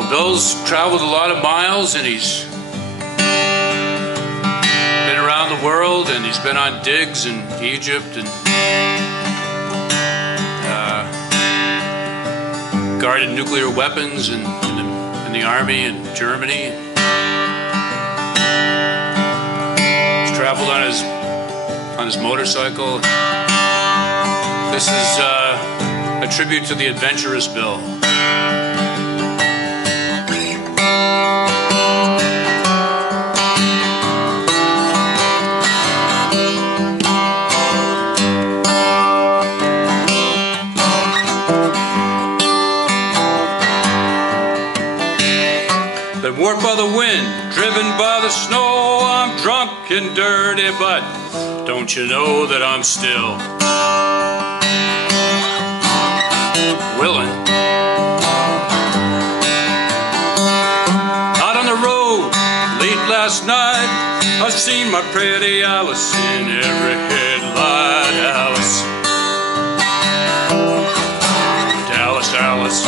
Well, Bill's traveled a lot of miles, and he's been around the world, and he's been on digs in Egypt and guarded nuclear weapons in the army in Germany. He's traveled on his motorcycle. This is a tribute to the adventurous Bill. Been warped by the wind, driven by the snow. I'm drunk and dirty, but don't you know that I'm still willing? Out on the road, late last night, I seen my pretty Alice in every headlight. Alice, Dallas, Alice.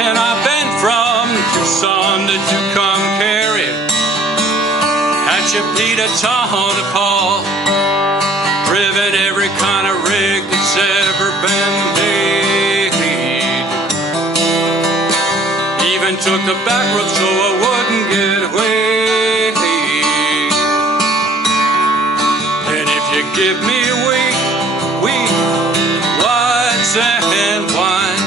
And I've been from Tucson to Tucumcari, Hatchapeta, Tahoe to Paul, driven every kind of rig that's ever been made. Even took the back road so I wouldn't get away. And if you give me a week, white sand wine,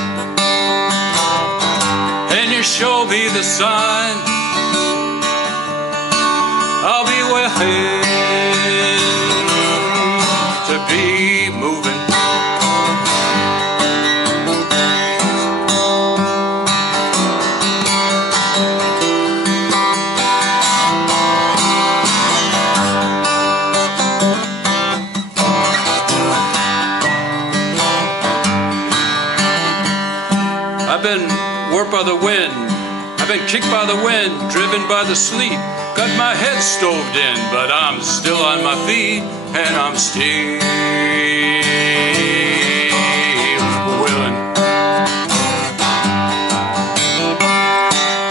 and you show me the sign, I'll be willing to be moving. I've been warped by the wind, I've been kicked by the wind, driven by the sleet, got my head stoved in, but I'm still on my feet, and I'm still willing.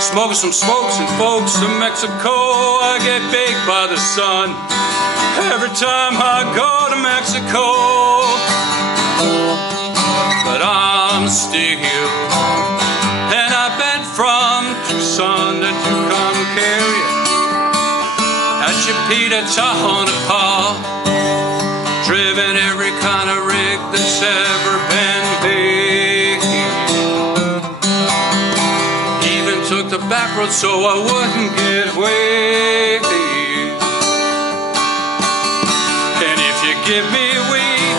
Smoking some smokes and folks in Mexico, I get baked by the sun every time I go to Mexico, but I'm still. And I've been from Tucson to Tucumcari, Hatchapeta, Tahoe to Paul, driven every kind of rig that's ever been made. Even took the back road so I wouldn't get away. And if you give me a week,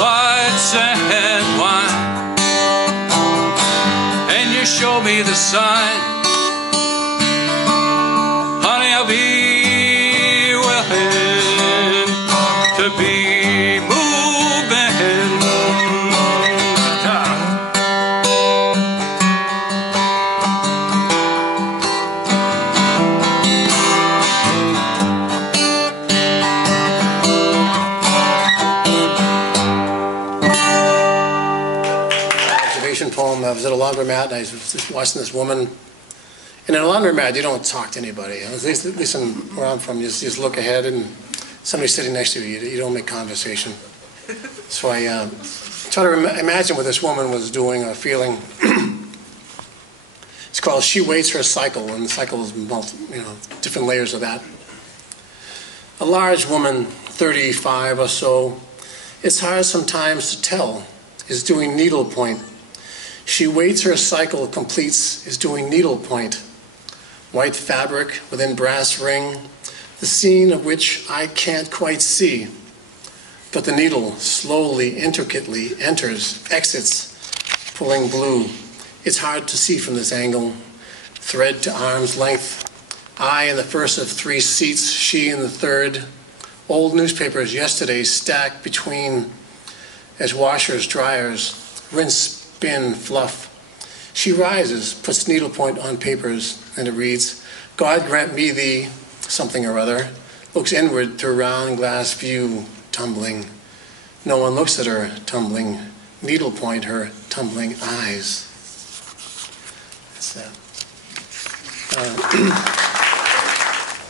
white sand wine, and you show me the sign, honey, I'll be willing to be moving. Observation poem. I was at a laundromat and I was just watching this woman. And in a laundromat, you don't talk to anybody. At least where I'm from, you just look ahead and somebody's sitting next to you. You don't make conversation. So I try to imagine what this woman was doing or feeling. It's called She Waits Her Cycle, and the cycle is different layers of that. A large woman, 35 or so, it's hard sometimes to tell, is doing needlepoint. She waits her cycle completes, is doing needlepoint. White fabric within brass ring, the scene of which I can't quite see. But the needle slowly, intricately enters, exits, pulling blue. It's hard to see from this angle. Thread to arm's length. I in the first of 3 seats, she in the third. Old newspapers yesterday stacked between as washers, dryers, rinse, spin, fluff. She rises, puts needlepoint on papers, and it reads, God grant me thee something or other, looks inward through round glass view, tumbling. No one looks at her tumbling, needlepoint her tumbling eyes.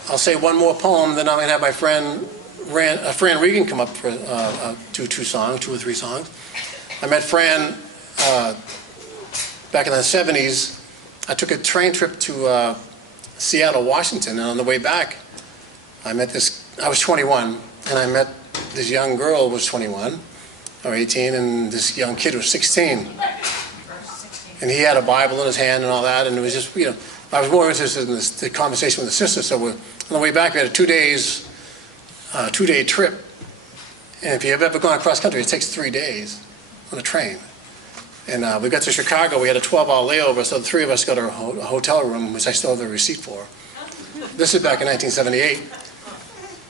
I'll say one more poem, then I'm going to have my friend Fran Regan come up for do two or three songs. I met Fran back in the 70s. I took a train trip to Seattle, Washington, and on the way back, I was 21, and I met this young girl who was 21 or 18, and this young kid was 16. And he had a Bible in his hand and all that, and it was just, I was more interested in the conversation with the sister. So on the way back, we had a 2-day trip. And if you've ever gone across country, it takes 3 days on a train. And we got to Chicago. We had a 12-hour layover, so the three of us got a hotel room, which I still have the receipt for. This is back in 1978.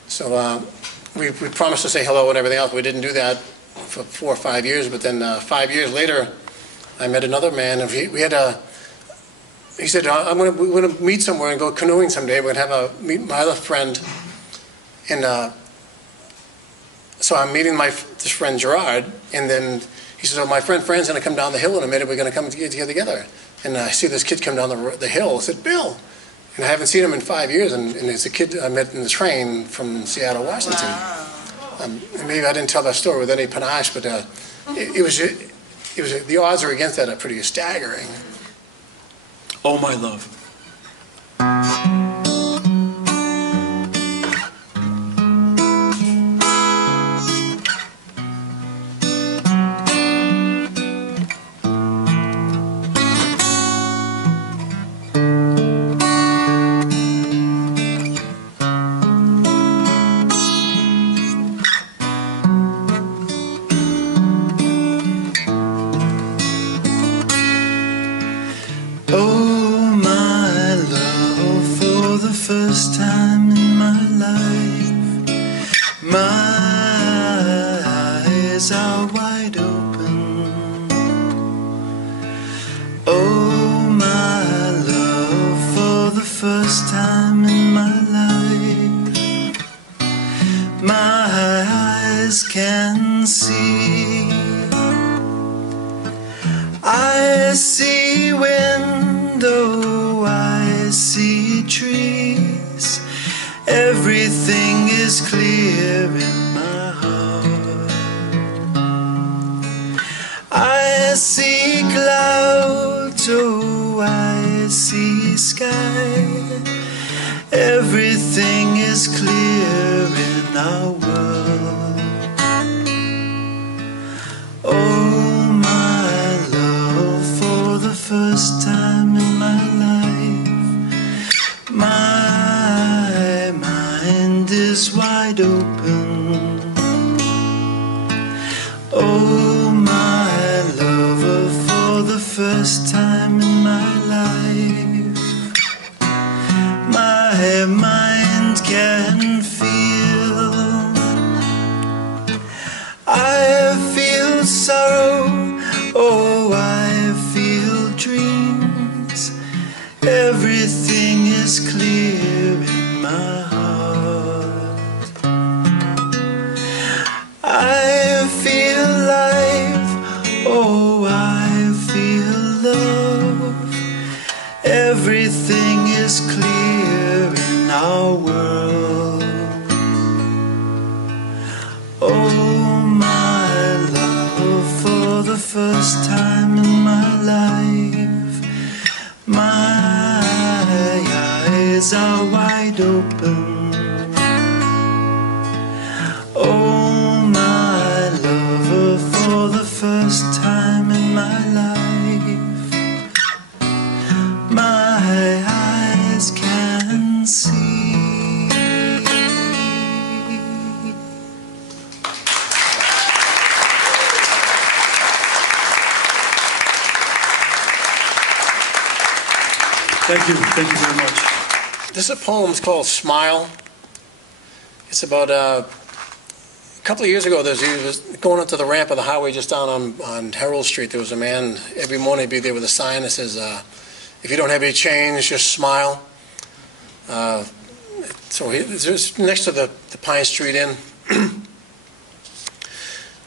So we promised to say hello and everything else. We didn't do that for 4 or 5 years, but then 5 years later, I met another man, and he said, we're going to meet somewhere and go canoeing someday. We're going to meet my other friend. And so I'm meeting this friend Gerard, and then he says, my friend Fran's going to come down the hill in a minute. We're going to come together. And I see this kid come down the hill. I said, Bill. And I haven't seen him in 5 years, and it's a kid I met in the train from Seattle, Washington. And maybe I didn't tell that story with any panache, but the odds are against that are pretty staggering. Oh, my love. First time in my life, my eyes are wide open. Oh, my love, for the first time in my life, my eyes can see. I see window, I see trees. Everything is clear in my heart. I see clouds, oh, I see sky. Everything is clear in our world. Oh, my love, for the first time in my life, my mind is wide open. Oh, my lover, for the first time in my life, my mind can feel. I feel sorrow, oh, I feel dreams. Everything is clear in my heart. I feel life, oh, I feel love. Everything is clear in our world. Oh, my love, for the first time in my life, my eyes are wide open. Oh, my lover, for the first time in my life, my eyes can see. Thank you very much. This is a poem called Smile. It's about a couple of years ago, he was going up to the ramp of the highway just down on Herald Street. There was a man, every morning he'd be there with a sign that says, if you don't have any change, just smile. So it's just next to the Pine Street Inn.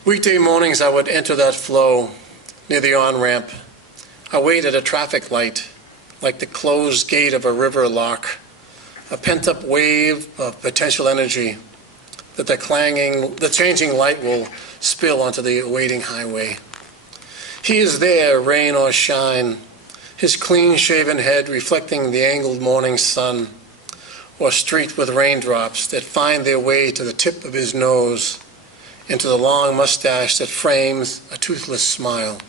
Weekday mornings I would enter that flow near the on-ramp. I wait at a traffic light like the closed gate of a river lock, a pent-up wave of potential energy that the changing light will spill onto the awaiting highway. He is there, rain or shine, his clean-shaven head reflecting the angled morning sun, or streaked with raindrops that find their way to the tip of his nose, into the long mustache that frames a toothless smile.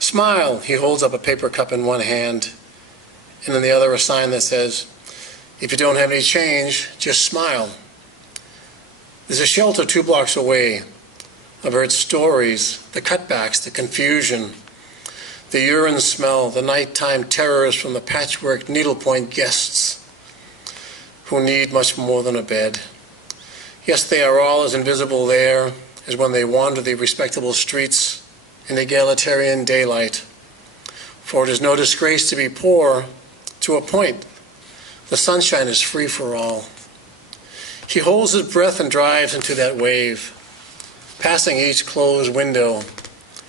Smile, he holds up a paper cup in one hand, and in the other a sign that says, if you don't have any change, just smile. There's a shelter 2 blocks away. I've heard stories, the cutbacks, the confusion, the urine smell, the nighttime terrors from the patchwork needlepoint guests who need much more than a bed. Yes, they are all as invisible there as when they wander the respectable streets in egalitarian daylight. For it is no disgrace to be poor to a point. The sunshine is free for all. He holds his breath and drives into that wave, passing each closed window,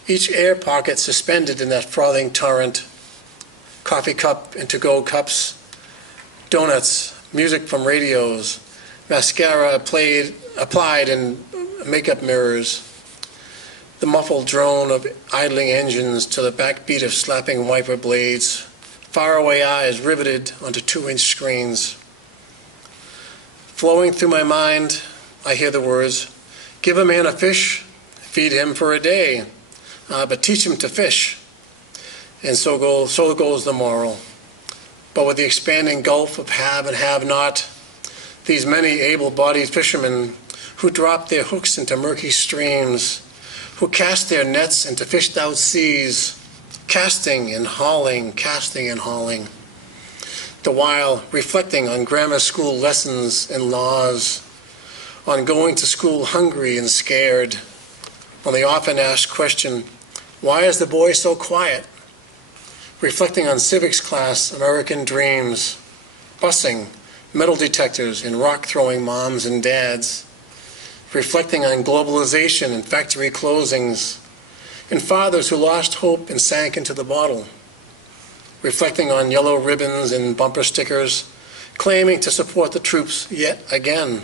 each air pocket suspended in that frothing torrent, coffee cup and to-go cups, donuts, music from radios, mascara applied in makeup mirrors, the muffled drone of idling engines to the backbeat of slapping wiper blades, faraway eyes riveted onto 2-inch screens. Flowing through my mind, I hear the words, give a man a fish, feed him for a day, but teach him to fish. And so goes the moral. But with the expanding gulf of have and have not, these many able-bodied fishermen who drop their hooks into murky streams, who cast their nets into fished-out seas, casting and hauling, the while reflecting on grammar school lessons and laws, on going to school hungry and scared, on the often asked question, why is the boy so quiet? Reflecting on civics class, American dreams, busing, metal detectors, and rock-throwing moms and dads, reflecting on globalization and factory closings, and fathers who lost hope and sank into the bottle, reflecting on yellow ribbons and bumper stickers, claiming to support the troops yet again,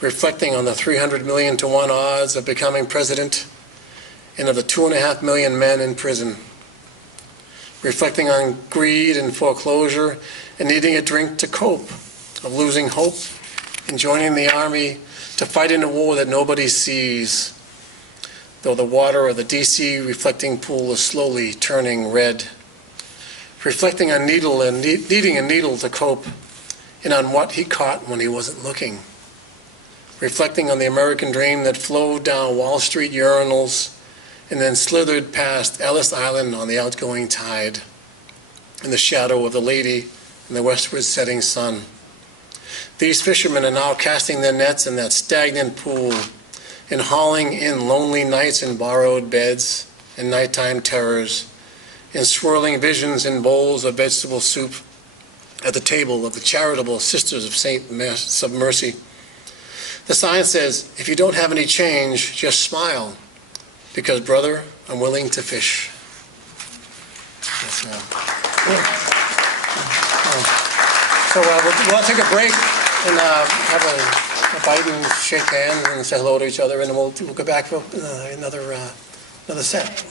reflecting on the 300 million to 1 odds of becoming president and of the 2.5 million men in prison, reflecting on greed and foreclosure and needing a drink to cope, of losing hope and joining the army to fight in a war that nobody sees, though the water of the DC reflecting pool is slowly turning red, reflecting on needing a needle to cope, and on what he caught when he wasn't looking, reflecting on the American dream that flowed down Wall Street urinals and then slithered past Ellis Island on the outgoing tide, in the shadow of the lady in the westward setting sun. These fishermen are now casting their nets in that stagnant pool and hauling in lonely nights in borrowed beds and nighttime terrors, and swirling visions in bowls of vegetable soup at the table of the charitable Sisters of St. Mercy. The sign says, if you don't have any change, just smile, because, brother, I'm willing to fish. So we'll take a break and have a bite and shake hands and say hello to each other, and then we'll go back for another set.